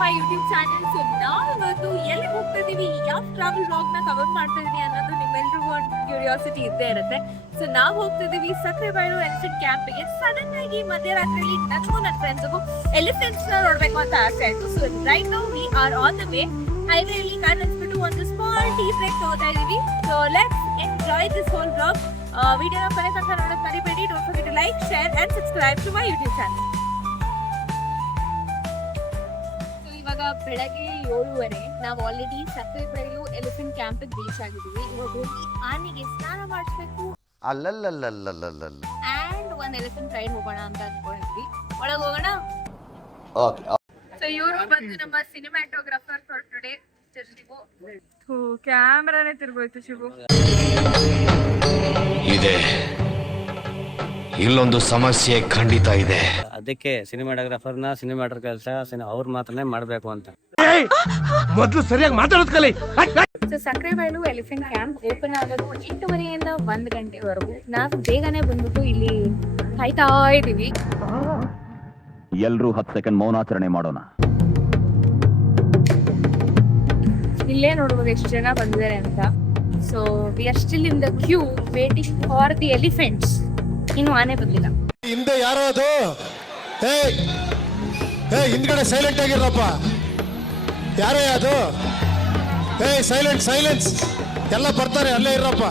ಮೈ YouTube channel. So ನಾವಿವತ್ತು ಎಲ್ಲಿ ಹೋಗ್ತಾ ಇದೀವಿ, ಯಾವ ಟ್ರಾವೆಲ್ ವ್ಲಾಗ್ ನ ಕವರ್ ಮಾಡ್ತಾ ಇದೀವಿ ಅನ್ನೋದು ನಿಮ್ಮೆಲ್ರಿಗೂ ಒಂದು ಕ್ಯೂರಿಯಾಸಿಟಿ ಇದ್ದೇ ಇರುತ್ತೆ. ಸೊ ನಾವು ಹೋಗ್ತಾ ಇದೀವಿ ಸಕ್ರೆಬೈಲು ಎಲಿಫೆಂಟ್ ಕ್ಯಾಂಪಿಗೆ. ಸಡನ್ ಆಗಿ ಮಧ್ಯರಾತ್ರಿಯಲ್ಲಿ ನನಗೂ ನನ್ನ ಫ್ರೆಂಡ್ಸ್ಗೂ ಎಲಿಫೆಂಟ್ಸ್ ನ ನೋಡ್ಬೇಕು ಅಂತ ಆಸೆ ಆಯ್ತು. So right now we are on the way. ಹೈವೇಲಿ ಕಾರ್ ನಿಲ್ಸ್ಬಿಟ್ಟು ಒಂದು ಸ್ಮಾಲ್ ಟೀ ಬ್ರೇಕ್ ತಗೋತಾ ಇದೀವಿ. So let's enjoy this whole vlog. ವಿಡಿಯೋನ ಕೊನೆ ತನಕ ನೋಡೋಕೆ ಮರಿಬೇಡಿ. Don't forget to like, share and subscribe to my YouTube channel. ಇವಾಗ ಬೆಳಗ್ಗೆ 7:30. ನಾವು ಆಲ್ರೆಡಿ ಸಕ್ರೆಬೈಲು ಎಲಿಫೆಂಟ್ ಕ್ಯಾಂಪಿಗೆ ರೀಚ್ ಆಗಿದ್ದೀವಿ. ಇವಾಗ ಹೋಗಿ ಆನೆಗೆ ಸ್ನಾನ ಮಾಡಿಸ್ಬೇಕು ಅಂಡ್ ಒಂದ್ ಎಲಿಫೆಂಟ್ ರೈಡ್ ಹೋಗೋಣ ಅಂತ ಅನ್ಕೊಂಡಿದ್ವಿ. ಒಳಗೆ ಹೋಗೋಣ. ಸೊ ಇವರು ಬಂದು ನಮ್ಮ ಸಿನಿಮ್ಯಾಟೋಗ್ರಾಫರ್ ಫಾರ್ ಟುಡೇ ಶಿವು. ಕ್ಯಾಮ್ರಾನೇ ತಿರ್ಗೋಯ್ತು ಶಿವು. ಇದೆ ಇಲ್ಲೊಂದು ಸಮಸ್ಯೆ ಖಂಡಿತ ಇದೆ. ಅದಕ್ಕೆ ಸಿನಿಮಾಟೋಗ್ರಾಫರ್ನ ಸಿನಿಮಾಟರ್ ಕೆಲಸ ಅವ್ರ ಮಾತ್ರನೇ ಮಾಡ್ಬೇಕು ಅಂತ ಮೊದಲು ಸರಿಯಾಗಿ ಮಾತಾಡೋದು ಕಲಿ. So Sakrebailu elephant camp open ಆಗೋದು 8:30 1 ಗಂಟೆವರೆಗೂ. ನಾವು ಬೇಗನೆ ಬಂದ್ಬಿಟ್ಟು ಇಲ್ಲಿ ಕಾಯ್ತಾ ಇದೀವಿ. ಎಲ್ರೂ 10 ಸೆಕೆಂಡ್ ಮೌನಾಚರಣೆ ಮಾಡೋಣ. ಇಲ್ಲೇ ನೋಡ್ಬೋದು ಎಷ್ಟು ಜನ ಬಂದಿದ್ದಾರೆ ಅಂತ. So we are still in the queue waiting for the elephants. ಇನ್ನು ಆನೆ ಬಂದಿಲ್ಲ. ಹಿಂದೆ ಯಾರೋ ಅದು ಹಿಂದ್ಗಡೆ ಸೈಲೆಂಟ್ ಆಗಿರಪ್ಪ. ಯಾರೇ ಅದು? ಸೈಲೆನ್ಸ್ ಎಲ್ಲ ಬರ್ತಾರೆ, ಅಲ್ಲೇ ಇರಪ್ಪ.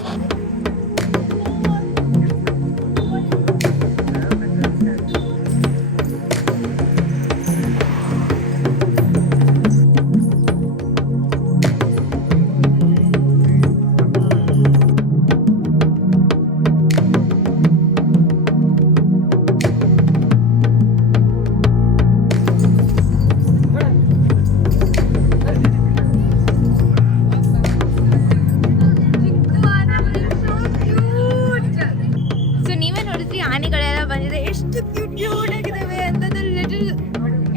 ಆನೆಗಳೆಲ್ಲ ಬಂದಿದೆ, ಎಷ್ಟು ಕ್ಯೂಟ್ ಆಗಿದಾವೆ ಅಂತ. Little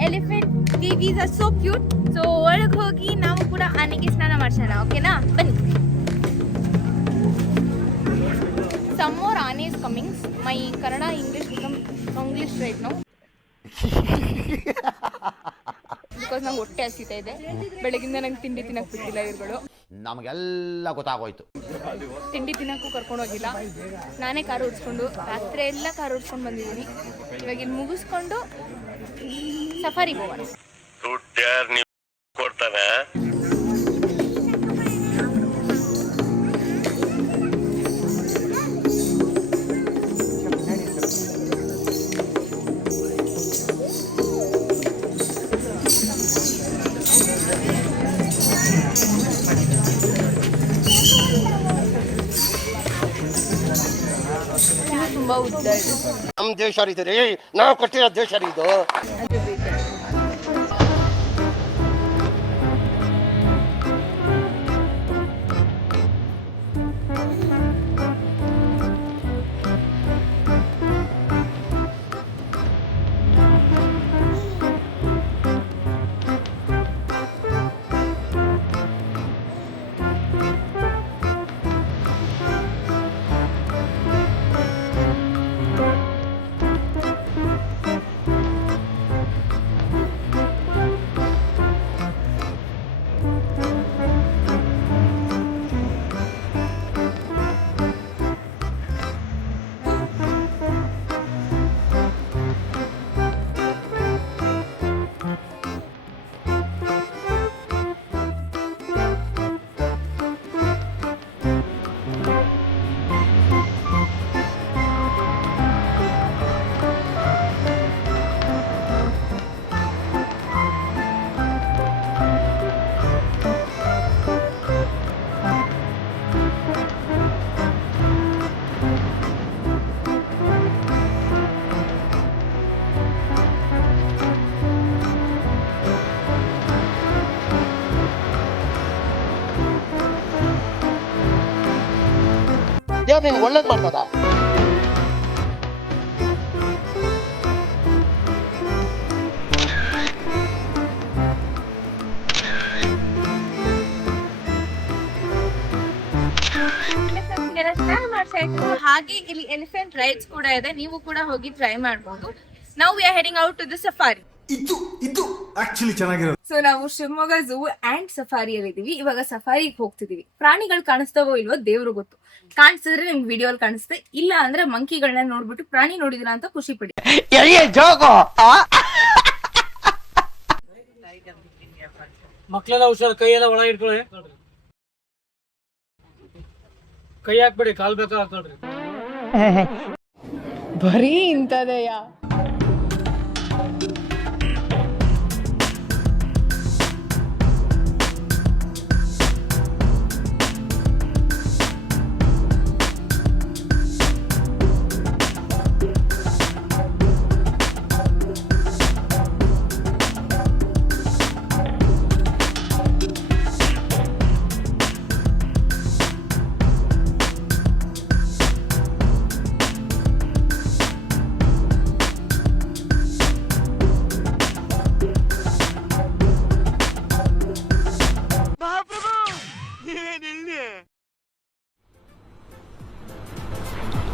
elephant babies are so cute. So ಒಳಗೆ ಹೋಗಿ ನಾವು ಕೂಡ ಆನೆಗೆ ಸ್ನಾನ ಮಾಡ್ಸೋಣ. ಓಕೆನಾ, ಬನ್ನಿ. ಸಮ್ ಮೋರ್ ಆನೆ is coming. My Kannada English become English right now because ನಂಗೆ ಹೊಟ್ಟೆ ಹಸಿತಾ ಇದೆ. ಬೆಳಗಿಂದ ನಂಗೆ ತಿಂಡಿ ತಿನ್ನಕ್ ಬಿಟ್ಟಿಲ್ಲ ಇವ್ರುಗಳು. ನಮಗೆಲ್ಲ ಗೊತ್ತಾಗೋಯ್ತು. ತಿಂಡಿ ತಿನ್ನಕ್ಕೂ ಕರ್ಕೊಂಡು ಹೋಗಿಲ್ಲ. ನಾನೇ ಕಾರು ಓಡಿಸ್ಕೊಂಡು ರಾತ್ರಿ ಎಲ್ಲ ಕಾರು ಓಡಿಸ್ಕೊಂಡು ಬಂದಿದ್ದೀನಿ. ಇವಾಗ ಇಲ್ಲಿ ಮುಗಿಸ್ಕೊಂಡು ಸಫಾರಿಗೆ ಹೋಗೋಣ. ತುಂಬಾ ಉದ್ದ ಇದೆ. ನಮ್ಮ ದೇಶ ಇದು ರೀ, ನಾವು ಕೊಟ್ಟಿರೋ ದೇಶ ಇದು. ದೇವ್ರು ನಿಂಗೆ ಒಳ್ಳೇದು ಮಾಡ್ತದ. ಹಾಗೆ ಇಲ್ಲಿ ಎಲಿಫೆಂಟ್ ರೈಡ್ಸ್ ಕೂಡ ಇದೆ, ನೀವು ಕೂಡ ಹೋಗಿ ಟ್ರೈ ಮಾಡಬಹುದು. Now we are heading out to the safari. ಇದು ಆಕ್ಚುಲಿ ಚೆನ್ನಾಗಿರೋದು. ಸೊ ನಾವು ಶಿವಮೊಗ್ಗ ಝೂ ಅಂಡ್ ಸಫಾರಿಯಲ್ಲಿ ಇದೀವಿ. ಇವಾಗ ಸಫಾರಿಗೆ ಹೋಗ್ತಿದೀವಿ. ಪ್ರಾಣಿಗಳು ಕಾಣಿಸ್ತಾವೋ ಇಲ್ವೋ ದೇವ್ರು ಗೊತ್ತು. ಕಾಣಿಸಿದ್ರೆ ನಿಮ್ಗೆ ವಿಡಿಯೋಲ್ ಕಾಣಿಸುತ್ತೆ, ಇಲ್ಲ ಅಂದ್ರೆ ಮಂಕಿಗಳನ್ನ ನೋಡ್ಬಿಟ್ಟು ಪ್ರಾಣಿ ನೋಡಿದಿರಾ ಅಂತ ಖುಷಿ ಪಡಿ. ಮಕ್ಳೆಲ್ಲ ಹುಷಾರ್, ಕೈಯೆಲ್ಲ ಒಳಗೆ ಇಟ್ಕೊಳ್ಳಿ, ಕೈ ಹಾಕ್ಬೇಡಿ, ಕಾಲ್ ಬೇಕಾ ಹಾಕೊಳ್ರಿ. ಬರೀ ಇಂಥದೆಯಾ?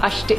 ಅಷ್ಟೇ.